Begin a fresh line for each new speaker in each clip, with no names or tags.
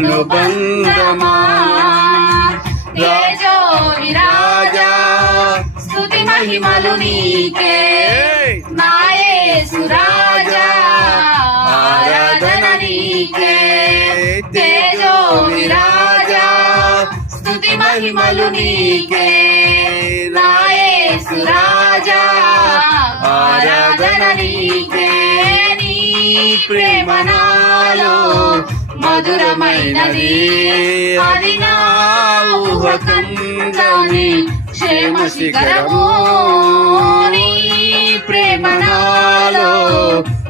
అనుబంధమా
తేజో విరాజా. స్తుతి మహిమలు నీకే. నాయే సురాజా. ఆరాధన నీకే. తేజో విరాజా. స్తుతి మహిమలు నీకే. నాయే సురాజా. ఆరాధన నీకే. నీ ప్రేమ నాలో మధురమైనది. అది నా ఊహకందని క్షేమ శిఖరము నీ ప్రేమ నాలో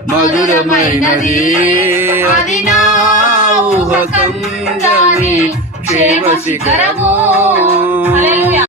మధురమైనది. అది నా ఊహకందని క్షేమ శిఖరము.